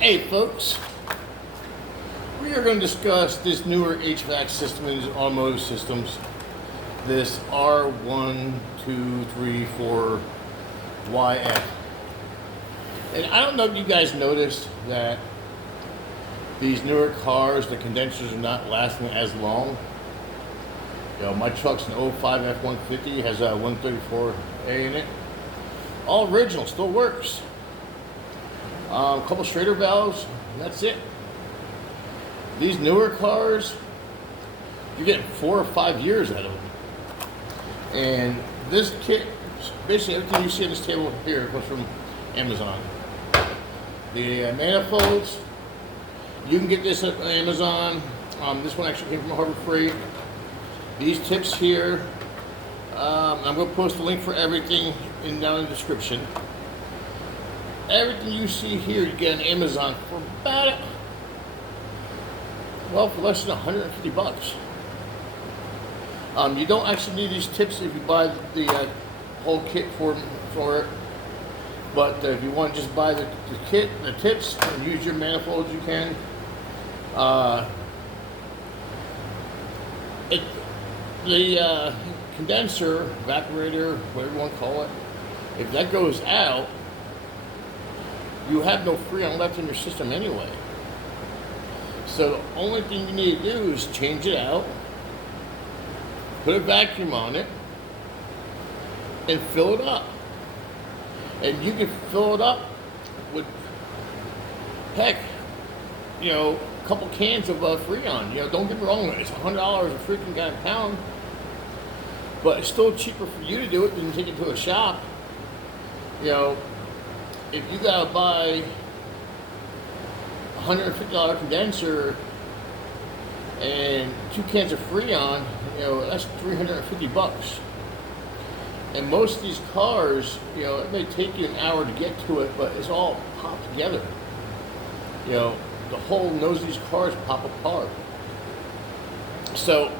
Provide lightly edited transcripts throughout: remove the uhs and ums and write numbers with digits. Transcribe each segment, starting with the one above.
Hey folks, we are going to discuss this newer HVAC system in automotive systems, this R1234YF. And I don't know if you guys noticed that these newer cars, the condensers are not lasting as long. You know, my truck's an 05 F-150, has a 134A in it. All original, still works. A couple straighter valves, and that's it. These newer cars, you're getting 4 or 5 years out of them. And this kit, basically everything you see on this table here comes from Amazon. The manifolds, you can get this at Amazon. This one actually came from Harbor Freight. These tips here, I'm going to post a link for everything down in the description. Everything you see here you get on Amazon for about, well, for less than 150 bucks. You don't actually need these tips if you buy the whole kit for it. But if you want to just buy the kit, the tips, and use your manifolds, you can. The condenser, evaporator, whatever you want to call it, if that goes out, you have no Freon left in your system anyway. So the only thing you need to do is change it out, put a vacuum on it, and fill it up. And you can fill it up with, heck, you know, a couple cans of Freon. You know, don't get me wrong, it's $100 a freaking pound, but it's still cheaper for you to do it than take it to a shop. You know, if you gotta buy a $150 condenser and 2 cans of Freon, you know, that's 350 bucks. And most of these cars, you know, it may take you an hour to get to it, but it's all popped together. You know, the whole nose of these cars pop apart. So,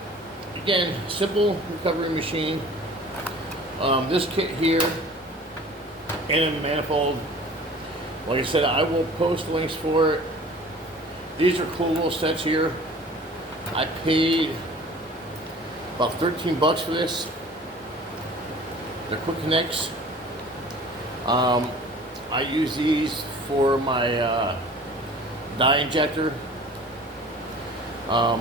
again, simple recovery machine. This kit here, and in the manifold, like I said, I will post links for it. These are cool little sets here. I paid about 13 bucks for this. They're quick connects. I use these for my dye injector. I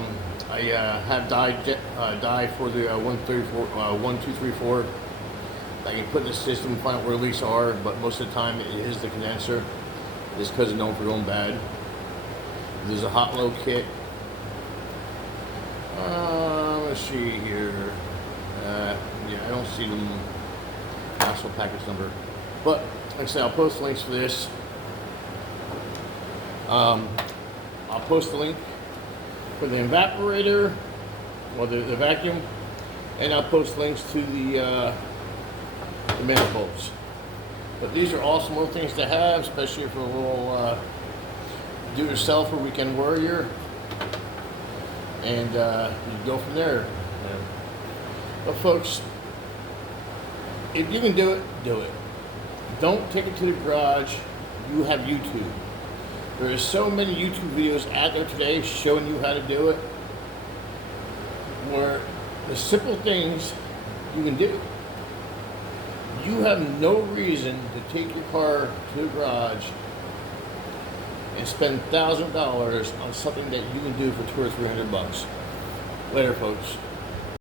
have dye for the 1234. I can put in the system and find out where the leaks are, but most of the time it is the condenser. Just because it's known for going bad. There's a hot low kit. Let's see here. Yeah, I don't see them actual package number, but like I said, I'll post links for this. I'll post the link for the evaporator or the vacuum, and I'll post links to the manifolds. But these are awesome little things to have, especially for a little do-it-yourself or weekend warrior. And you go from there. But folks, if you can do it, do it. Don't take it to the garage. You have YouTube. There are so many YouTube videos out there today showing you how to do it, where the simple things you can do. You have no reason to take your car to the garage and spend $1,000 on something that you can do for $200 or $300 bucks. Later, folks.